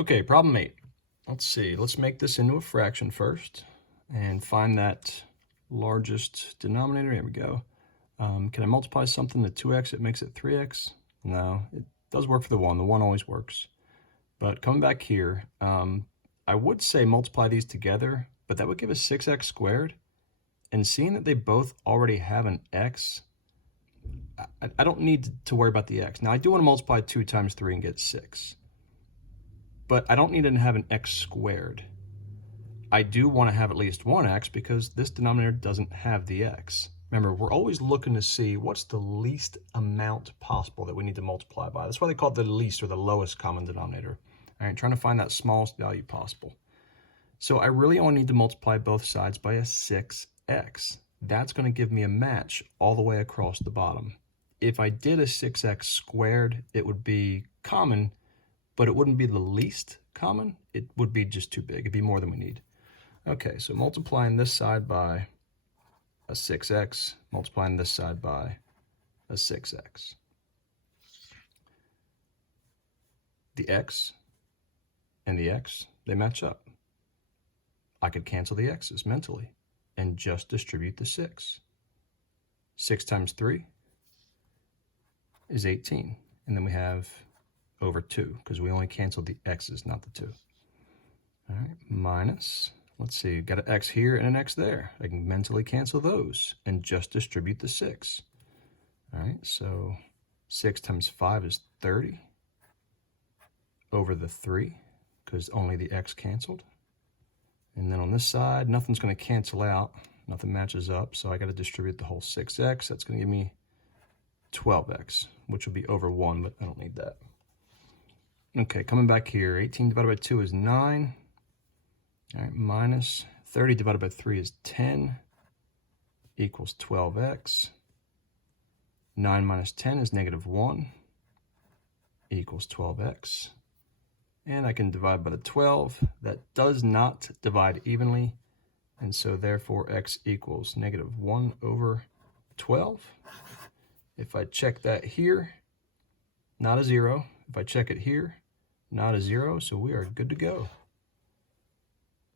Okay, problem 8. Let's see. Let's make this into a fraction first and find that largest denominator. Here we go. Can I multiply something to 2x? It makes it 3x? No, it does work for the 1. The 1 always works. But coming back here, I would say multiply these together, but that would give us 6x squared. And seeing that they both already have an x, I don't need to worry about the x. Now, I do want to multiply 2 times 3 and get 6. But I don't need to have an x squared. I do want to have at least one x because this denominator doesn't have the x. Remember, we're always looking to see what's the least amount possible that we need to multiply by. That's why they call it the least or the lowest common denominator. All right, trying to find that smallest value possible. So I really only need to multiply both sides by a 6x. That's going to give me a match all the way across the bottom. If I did a 6x squared, it would be common, but it wouldn't be the least common. It would be just too big. It'd be more than we need. Okay, so multiplying this side by a 6x, multiplying this side by a 6x. The x and the x, they match up. I could cancel the x's mentally and just distribute the 6. 6 times 3 is 18. And then we have over 2, because we only canceled the x's, not the 2. All right, minus, let's see, got an x here and an x there. I can mentally cancel those and just distribute the 6. All right, so 6 times 5 is 30 over the 3, because only the x canceled. And then on this side, nothing's going to cancel out. Nothing matches up, so I got to distribute the whole 6x. That's going to give me 12x, which will be over 1, but I don't need that. Okay, coming back here, 18 divided by 2 is 9. All right, minus 30 divided by 3 is 10, equals 12x. 9 minus 10 is negative 1, equals 12x. And I can divide by the 12. That does not divide evenly, and so therefore x equals negative 1 over 12. If I check that here, not a 0. If I check it here, not a 0, so we are good to go.